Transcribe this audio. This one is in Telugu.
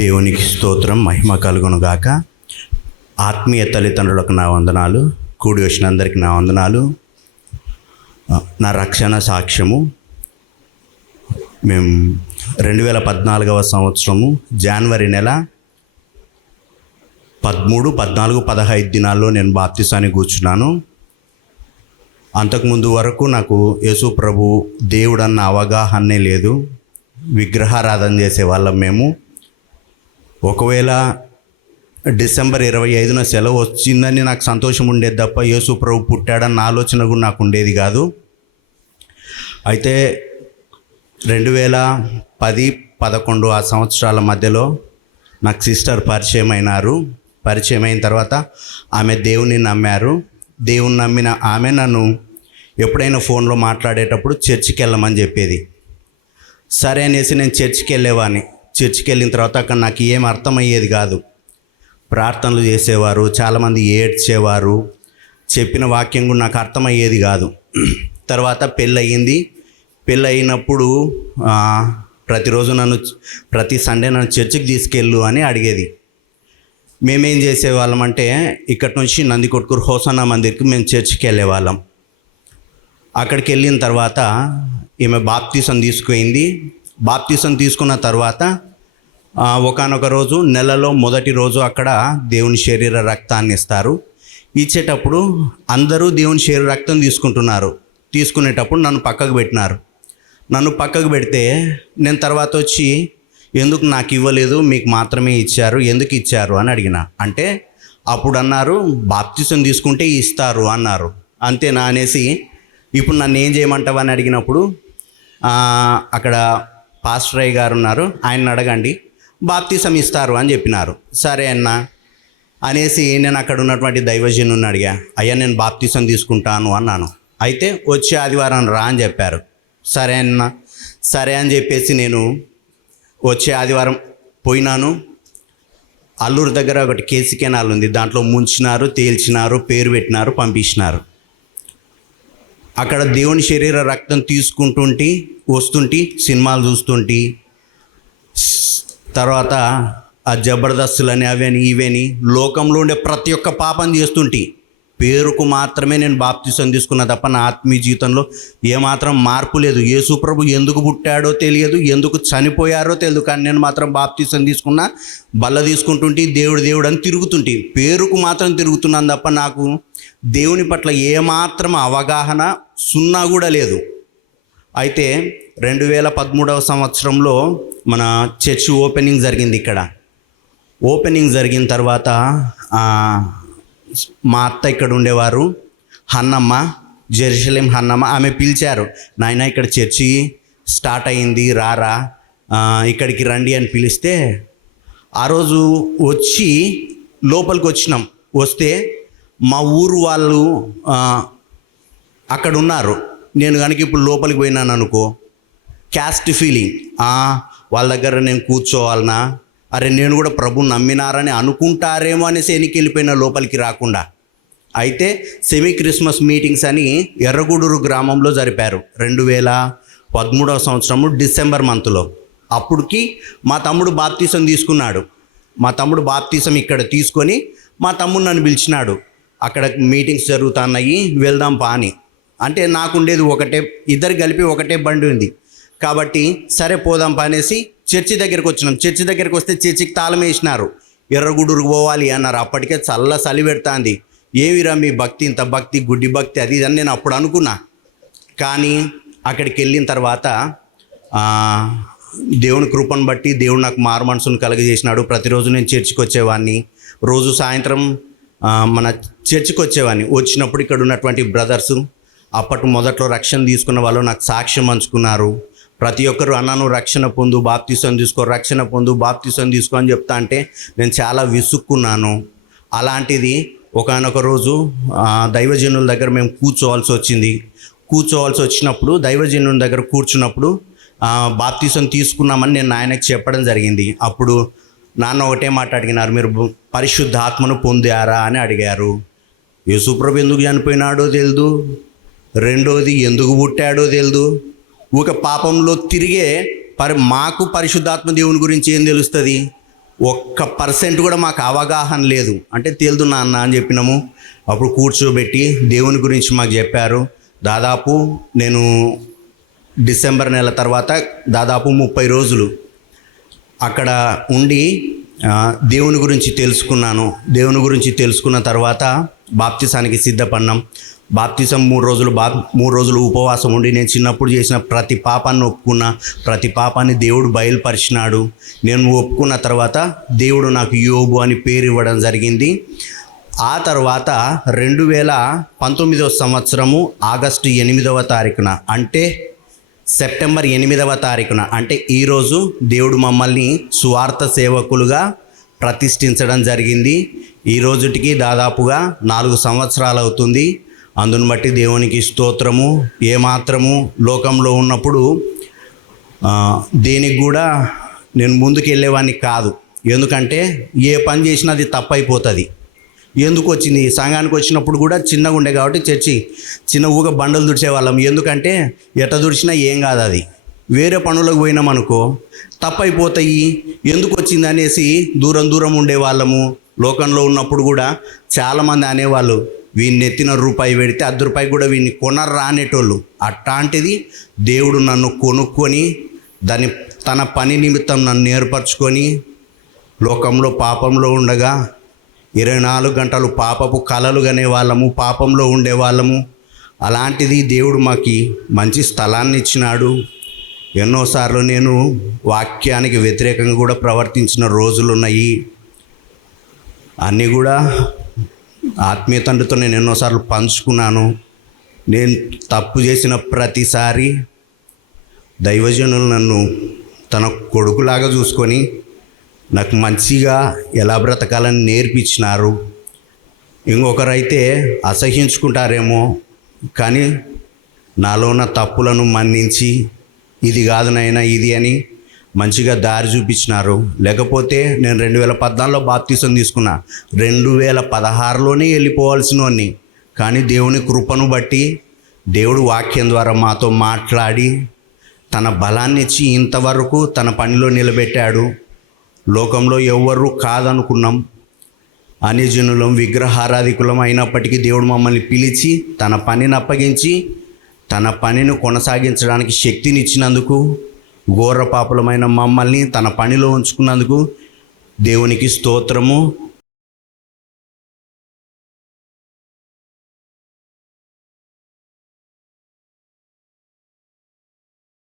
దేవునికి స్తోత్రం, మహిమ కలుగునుగాక. ఆత్మీయ తల్లిదండ్రులకు నా వందనాలు, కూడి వచ్చిన అందరికీ నా వందనాలు. నా రక్షణ సాక్ష్యము, మేము 2014వ సంవత్సరము జనవరి నెల 13, 14, 15 దినాల్లో నేను బాప్తిసానికి కూర్చున్నాను. అంతకుముందు వరకు నాకు యేసు ప్రభు దేవుడన్న అవగాహనే లేదు. విగ్రహారాధన చేసేవాళ్ళం మేము. ఒకవేళ డిసెంబర్ 25న సెలవు వచ్చిందని నాకు సంతోషం ఉండేది తప్ప యేసు ప్రభు పుట్టాడన్న ఆలోచన కూడా నాకు ఉండేది కాదు. అయితే 2010, 11 ఆ సంవత్సరాల మధ్యలో నాకు సిస్టర్ పరిచయం అయినారు. పరిచయం అయిన తర్వాత ఆమె దేవుని నమ్మారు. దేవుని నమ్మిన ఆమె నన్ను ఎప్పుడైనా ఫోన్లో మాట్లాడేటప్పుడు చర్చికి వెళ్ళమని చెప్పేది. సరే అనేసి నేను చర్చికి వెళ్ళేవాడిని. చర్చికి వెళ్ళిన తర్వాత అక్కడ నాకు ఏం అర్థమయ్యేది కాదు. ప్రార్థనలు చేసేవారు, చాలామంది ఏడ్చేవారు, చెప్పిన వాక్యం కూడా నాకు అర్థమయ్యేది కాదు. తర్వాత పెళ్ళయింది. పెళ్ళయినప్పుడు ప్రతిరోజు ప్రతి సండే నన్ను చర్చికి తీసుకెళ్ళు అని అడిగేది. మేమేం చేసేవాళ్ళం అంటే ఇక్కడి నుంచి నందికొట్కూరు హోసన్నా మందిర్కి మేము చర్చికి వెళ్ళేవాళ్ళం. అక్కడికి వెళ్ళిన తర్వాత ఈమె బాప్తీసం తీసుకుపోయింది. బాప్తీసం తీసుకున్న తర్వాత ఒకానొక రోజు, నెలలో మొదటి రోజు అక్కడ దేవుని శరీర రక్తాన్ని ఇస్తారు. ఇచ్చేటప్పుడు అందరూ దేవుని శరీర రక్తం తీసుకుంటున్నారు. తీసుకునేటప్పుడు నన్ను పక్కకు పెట్టినారు. నన్ను పక్కకు పెడితే నేను తర్వాత వచ్చి ఎందుకు నాకు ఇవ్వలేదు, మీకు మాత్రమే ఇచ్చారు, ఎందుకు ఇచ్చారు అని అడిగిన. అంటే అప్పుడు అన్నారు బాప్తీసం తీసుకుంటే ఇస్తారు అన్నారు. అంతేనా అనేసి ఇప్పుడు నన్ను ఏం చేయమంటావు అని అడిగినప్పుడు అక్కడ పాస్టర్ అయ్య గారు ఉన్నారు, ఆయన్ని అడగండి, బాప్తీసం ఇస్తారు అని చెప్పినారు. సరే అన్న అనేసి నేను అక్కడ ఉన్నటువంటి దైవజనుని అడిగా, అయ్యా నేను బాప్తీసం తీసుకుంటాను అన్నాను. అయితే వచ్చే ఆదివారం రా అని చెప్పారు. సరే అన్న, సరే అని చెప్పేసి నేను వచ్చే ఆదివారం పోయినాను. అల్లూరు దగ్గర ఒకటి కేసీ కెనాల్ ఉంది, దాంట్లో ముంచినారు, తేల్చినారు, పేరు పెట్టినారు, పంపించినారు. అక్కడ దేవుని శరీర రక్తం తీసుకుంటుంటే వస్తుంటే సినిమాలు చూస్తుంటే, తర్వాత ఆ జబర్దస్తులని అవని ఇవని లోకంలో ఉండే ప్రతి ఒక్క పాపం చేస్తుంటే, పేరుకు మాత్రమే నేను బాప్తీసం తీసుకున్నా తప్ప నా ఆత్మీయ జీవితంలో ఏమాత్రం మార్పు లేదు. యేసు ప్రభు ఎందుకు పుట్టాడో తెలియదు, ఎందుకు చనిపోయారో తెలియదు, కానీ నేను మాత్రం బాప్తీసం తీసుకున్నా, బల్ల తీసుకుంటుంటే దేవుడు దేవుడు అని తిరుగుతుంటే, పేరుకు మాత్రం తిరుగుతున్నాను తప్ప నాకు దేవుని పట్ల ఏమాత్రం అవగాహన సున్నా కూడా లేదు. అయితే 2013వ సంవత్సరంలో మన చర్చ్ ఓపెనింగ్ జరిగింది. ఇక్కడ ఓపెనింగ్ జరిగిన తర్వాత మా అత్త ఇక్కడ ఉండేవారు, హన్నమ్మ, జెరూసలేం హన్నమ్మ, ఆమె పిలిచారు, నాయన ఇక్కడ చర్చి స్టార్ట్ అయింది, రారా ఇక్కడికి రండి అని పిలిస్తే ఆ రోజు వచ్చి లోపలికి వచ్చినాం. వస్తే మా ఊరు వాళ్ళు అక్కడ ఉన్నారు. నేను కనుక ఇప్పుడు లోపలికి పోయినాను అనుకో, క్యాస్ట్ ఫీలింగ్, వాళ్ళ దగ్గర నేను కూర్చోవాలనా, అరే నేను కూడా ప్రభుని నమ్మినారని అనుకుంటారేమో అనేసి ఎనికి వెళ్ళిపోయినా లోపలికి రాకుండా. అయితే సెమీ క్రిస్మస్ మీటింగ్స్ అని ఎర్రగూడూరు గ్రామంలో జరిపారు 2013వ సంవత్సరము డిసెంబర్ మంత్లో. అప్పటికి మా తమ్ముడు బాప్తీసం తీసుకున్నాడు. మా తమ్ముడు బాప్తీసం ఇక్కడ తీసుకొని మా తమ్ముడు నన్ను పిలిచినాడు, అక్కడ మీటింగ్స్ జరుగుతున్నాయి వెళ్దాం పా అని. అంటే నాకు ఉండేది ఒకటే, ఇద్దరు కలిపి ఒకటే బండి ఉంది కాబట్టి సరే పోదాం పా అనేసి చర్చి దగ్గరికి వచ్చినాం. చర్చి దగ్గరికి వస్తే చర్చికి తాళం వేసినారు, ఎర్రగూడూరుకు పోవాలి అన్నారు. అప్పటికే చలి పెడుతుంది. ఏమిరా మీ భక్తి, ఇంత భక్తి, గుడ్డి భక్తి, అది ఇదని నేను అప్పుడు అనుకున్నా. కానీ అక్కడికి వెళ్ళిన తర్వాత దేవుని కృపను బట్టి దేవుడు నాకు మారు మనసును కలుగజేసినాడు. ప్రతిరోజు నేను చర్చికి వచ్చేవాడిని. రోజు సాయంత్రం మన చర్చికి వచ్చేవాడిని. వచ్చినప్పుడు ఇక్కడ ఉన్నటువంటి బ్రదర్సు, అప్పటి మొదట్లో రక్షణ తీసుకున్న వాళ్ళు నాకు సాక్ష్యం పంచుకున్నారు. ప్రతి ఒక్కరు అన్నను రక్షణ పొందు, బాప్తీసం తీసుకో, రక్షణ పొందు, బాప్తీసం తీసుకో అని చెప్తా అంటే నేను చాలా విసుక్కున్నాను. అలాంటిది ఒకానొక రోజు దైవజనుల దగ్గర మేము కూర్చోవాల్సి వచ్చింది. కూర్చోవాల్సి వచ్చినప్పుడు దైవజనుల దగ్గర కూర్చున్నప్పుడు బాప్తీసం తీసుకున్నామని నేను ఆయనకు చెప్పడం జరిగింది. అప్పుడు నాన్న ఒకటే మాట అడిగినారు, మీరు పరిశుద్ధాత్మను పొందారా అని అడిగారు. యేసుప్రభు ఎందుకు చనిపోయినాడో తెలియదు, రెండోది ఎందుకు పుట్టాడో తెలియదు. ఒక పాపంలో తిరిగే మాకు పరిశుద్ధాత్మ దేవుని గురించి ఏం తెలుస్తుంది? 1% కూడా మాకు అవగాహన లేదు. అంటే తేలుదు నాన్న అని చెప్పినాము. అప్పుడు కూర్చోబెట్టి దేవుని గురించి మాకు చెప్పారు. దాదాపు నేను డిసెంబర్ నెల తర్వాత దాదాపు 30 రోజులు అక్కడ ఉండి దేవుని గురించి తెలుసుకున్నాను. దేవుని గురించి తెలుసుకున్న తర్వాత బాప్తిసానికి సిద్ధపడినాం. బాప్తిసం 3 రోజులు ఉపవాసం ఉండి నేను చిన్నప్పుడు చేసిన ప్రతి పాపాన్ని ఒప్పుకున్నా. ప్రతి పాపాన్ని దేవుడు బయలుపరిచినాడు. నేను ఒప్పుకున్న తర్వాత దేవుడు నాకు యోబు అని పేరు ఇవ్వడం జరిగింది. ఆ తర్వాత 2019 సంవత్సరము ఆగస్టు 8వ తారీఖున, అంటే సెప్టెంబర్ 8వ తారీఖున, అంటే ఈరోజు దేవుడు మమ్మల్ని సువార్త సేవకులుగా ప్రతిష్ఠించడం జరిగింది. ఈ రోజుటికి దాదాపుగా 4 సంవత్సరాలు అవుతుంది. అందును బట్టి దేవునికి స్తోత్రము. ఏమాత్రము లోకంలో ఉన్నప్పుడు దేనికి కూడా నేను ముందుకు వెళ్ళేవాడిని కాదు. ఎందుకంటే ఏ పని చేసినా అది తప్పైపోతుంది. ఎందుకు వచ్చింది, సంఘానికి వచ్చినప్పుడు కూడా చిన్నగా ఉండే కాబట్టి చర్చి చిన్న ఊగా బండలు దుడిచేవాళ్ళం. ఎందుకంటే ఎట్ట దుడిచినా ఏం కాదు, అది వేరే పనులకు పోయినామనుకో తప్పైపోతాయి. ఎందుకు వచ్చింది అనేసి దూరం ఉండేవాళ్ళము. లోకంలో ఉన్నప్పుడు కూడా చాలామంది అనేవాళ్ళు, వీడిని ఎత్తిన రూపాయి పెడితే ₹10 కూడా వీడిని కొనర్రా అనేటోళ్ళు. అట్లాంటిది దేవుడు నన్ను కొనుక్కొని తన పని నిమిత్తం నన్ను ఏర్పరచుకొని లోకంలో పాపంలో ఉండగా 24 గంటలు పాపపు కలలు కనేవాళ్ళము, పాపంలో ఉండేవాళ్ళము. అలాంటిది దేవుడు మాకు మంచి స్థలాన్ని ఇచ్చినాడు. ఎన్నోసార్లు నేను వాక్యానికి వ్యతిరేకంగా కూడా ప్రవర్తించిన రోజులు ఉన్నాయి. అన్నీ కూడా ఆత్మీయ తండ్రితో నేను ఎన్నోసార్లు పంచుకున్నాను. నేను తప్పు చేసిన ప్రతిసారి దైవజనులు నన్ను తన కొడుకులాగా చూసుకొని నాకు మంచిగా ఎలా బ్రతకాలని నేర్పించినారు. ఇంకొకరైతే అసహించుకుంటారేమో, కానీ నాలో ఉన్న తప్పులను మన్నించి ఇది కాదు నాయనా ఇది అని మంచిగా దారి చూపించినారు. లేకపోతే నేను 2014లో బాప్తిసం తీసుకున్నా, 2016లోనే వెళ్ళిపోవాల్సినవన్నీ. కానీ దేవుని కృపను బట్టి దేవుడు వాక్యం ద్వారా మాతో మాట్లాడి తన బలాన్ని ఇచ్చి ఇంతవరకు తన పనిలో నిలబెట్టాడు. లోకంలో ఎవ్వరూ కాదనుకున్నాం, అన్యజనులం, విగ్రహారాధికులం అయినప్పటికీ దేవుడు మమ్మల్ని పిలిచి తన పనిని అప్పగించి తన పనిని కొనసాగించడానికి శక్తిని ఇచ్చినందుకు, ఘోర పాపులమైన మమ్మల్ని తన పనిలో ఉంచుకున్నందుకు దేవునికి స్తోత్రము.